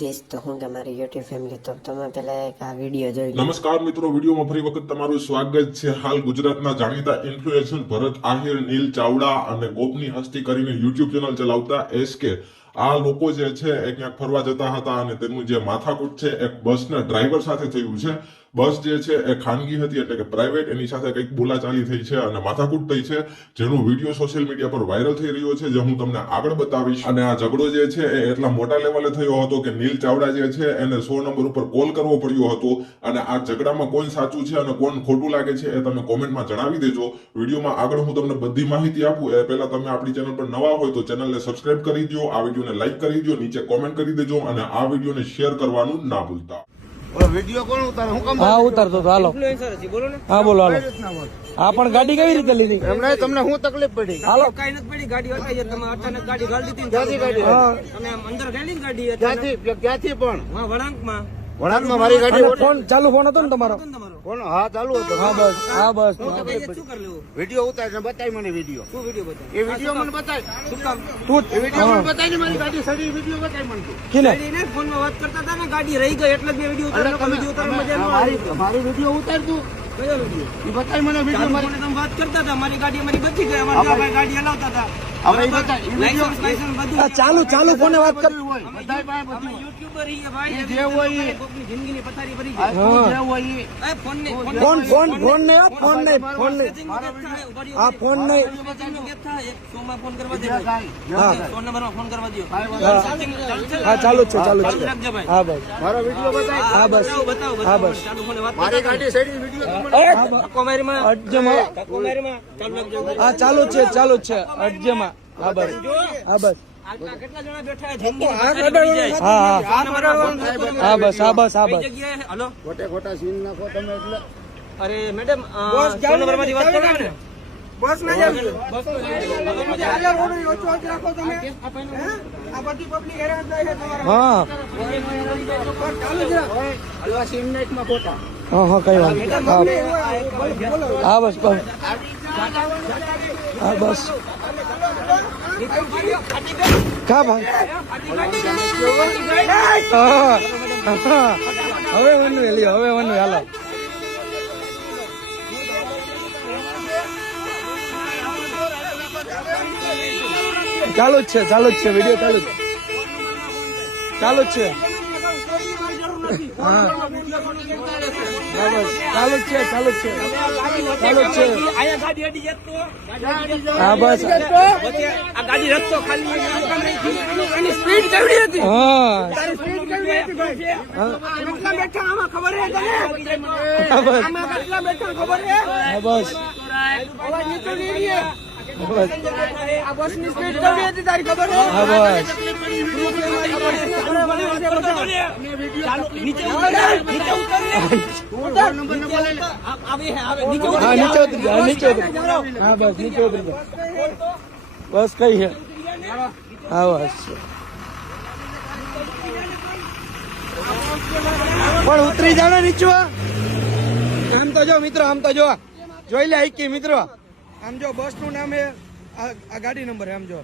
देश तो हूँ कि हमारी यूट्यूब फैमिली तो તમે પહેલા એક આ વિડિયો જોઈ લો। નમસ્કાર મિત્રો, વિડીયોમાં ફરી વખત તમારું સ્વાગત છે। હાલ ગુજરાતના જાણીતા ઇન્ફ્લુએન્સર ભરત આહિર, નીલ ચાવડા અને ગોપની હસ્તી કરીને યુટ્યુબ ચેનલ ચલાવતા SK આ લોકો જે છે એ ક્યાંક ફરવા જતા હતા અને તેમનું જે માથાકૂટ છે એક બસના ડ્રાઈવર સાથે થયું છે। બસ જે છે એ ખાનગી હતી એટલે કે પ્રાઇવેટ, એની સાથે કંઈક બોલાચાલી થઈ છે અને માથાકૂટ થઈ છે, જેનો વિડીયો સોશિયલ મીડિયા પર વાયરલ થઈ રહ્યો છે, જે હું તમને આગળ બતાવીશ। અને આ ઝઘડો જે છે એ એટલા મોટા લેવલે થયો હતો કે નીલ ચાવડા જે છે એને 100 નંબર ઉપર કોલ કરવો પડ્યો હતો। અને આ ઝઘડામાં કોણ સાચું છે અને કોણ ખોટું લાગે છે એ તમે કોમેન્ટમાં જણાવી દેજો। વિડીયોમાં આગળ હું તમને બધી માહિતી આપું એ પહેલા તમે આપણી ચેનલ પર નવા હોય તો ચેનલને સબસ્ક્રાઇબ કરી દો, આ વિડીયોને લાઈક કરી દો, નીચે કોમેન્ટ કરી દેજો અને આ વિડીયોને શેર કરવાનું ના ભૂલતા। વિડિયો કોણ ઉતારે? હું કામ હા ઉતારતો તો, હાલો બોલો ને। હા બોલો, હાલો। આ પણ ગાડી કેવી રીતે લીધી? એમને તમને શું તકલીફ પડી? હાલો કઈ નથી પડી, ગાડી હટાઈ તમે અચાનક ગાડી ગાળી દીધી ક્યાંથી ગાડી? તમે આમ અંદર ગાડી ગાડી ક્યાંથી પણ વળાંકમાં વળાંકમાં મારી ગાડી અને ફોન ચાલુ ફોન હતો ને તમારો? તમારો કોણ? હા ચાલુ હતો। હા બસ, હા બસ। શું કરી લેવું? વિડિયો ઉતારીને બતાય મને વિડિયો। શું વિડીયો બતાવ? એ વિડિયો મને બતાય। શું કામ? તું એ વિડિયો મને બતાય ને મારી ગાડી સડી વિડિયો બતાય મને તું। કિને ગાડીને ફોનમાં વાત કરતા હતા ને, ગાડી રહી ગઈ એટલે જ મેં વિડીયો ઉતાર્યો, તમે વિડીયો ઉતારવા મજા ન આવી। મારી વિડિયો ઉતાર તું। કયો વિડીયો? એ બતાય મને વિડિયો ચાલુ મારી। ફોને તમે વાત કરતા હતા, મારી ગાડી અમારી બચી ગઈ, અમારા ભાઈ ગાડી હલાવતા હતા। હવે એ બતાય એ વિડિયો લાયસન્સ બધું આ ચાલુ ફોને વાત કર। હોય બતાય પાસે અમે બધું યુટ્યુબર છીએ ભાઈ, એ જે હોય એ. કોકની જિંદગીની પથારી ભરી આ જાય। તું જે હોય એ એ ફોન ને ફોન નહીં હો, ફોન નહીં, ફોન નહીં, આ ફોન નહીં। ફોન કરવા દે જાય હા ફોન નંબર ફોન કરવા દો। હા ચાલુ જ છે, ચાલુ જ છે। રાખજો ભાઈ। હા બસ, મારો વિડિયો બતાય। હા બસ, બતાવો હા બતાવો બસ। ચાલુ ફોને વાત મારી ગાડી સડી વિડિયો તમને કોમેરીમાં અડજમાં કોમેરીમાં ચાલુ રાખજો। હા ચાલુ જ છે, ચાલુ જ છે અડજમાં। હા બસ, હા બસ, આ કેટલા જણા બેઠા છે? જિંદગીની પથારી ભરી જાય। હા હા ફોન નંબર ફોન કરો। હા બસ, હા બસ, હા કઈ બસ। જગ્યાએ? હલો ખોટે ખોટા સીન નાખો તમે એટલે અરે મેડમ ફોન નંબર માંથી વાત કરો ને। બસ ના જાવ બસ રાખો તમે આ બધી પબ્લિક હેરાન થાય છે તમારા હા ચાલુ જ રાખો હલવા સીન નાખમાં ખોટા હા હા કઈ વાત નહીં। હા બસ, બસ, હા બસ। કા ભાઈ? હા, હા, હવે વનવે લ્યો, હવે વનવે હાલો। ચાલુ જ છે, ચાલુ જ છે, વિડીયો ચાલુ જ, ચાલુ જ છે। હા હા બસ, ચાલુ જ છે, ચાલુ જ છે, ચાલુ જ છે। આયા ગાડી અડી જતો હા બસ, આ ગાડી રસ્તો ખાલી એની સ્પીડ કેવડી હતી? હા તારી સ્પીડ કેવડી હતી ભાઈ? કેટલા બેઠા આમાં ખબર છે તને? હા બસ, આમાં કેટલા બેઠા ખબર છે? હા બસ, અવાજ નીચે નહીં રહે। બસ, આ બસની સ્પીડ કેવડી હતી તારી ખબર છે? હા બસ। નીચે ઉતર, નીચે ઉતર રે। આવે નીચે ઉતર। હા નીચે ઉતરી જાઓ, નીચે ઉતરી જાઓ। હા બસ, નીચે ઉતરી જાઓ, બસ કઈ છે। હા બસ, પણ ઉતરી જાઓ ને નીચે। આમ તો જો મિત્રો, આમ તો જો જોઈ લે આઈકી મિત્રો, આમ જો બસ નું નામ હે, આ ગાડી નંબર આમ જો।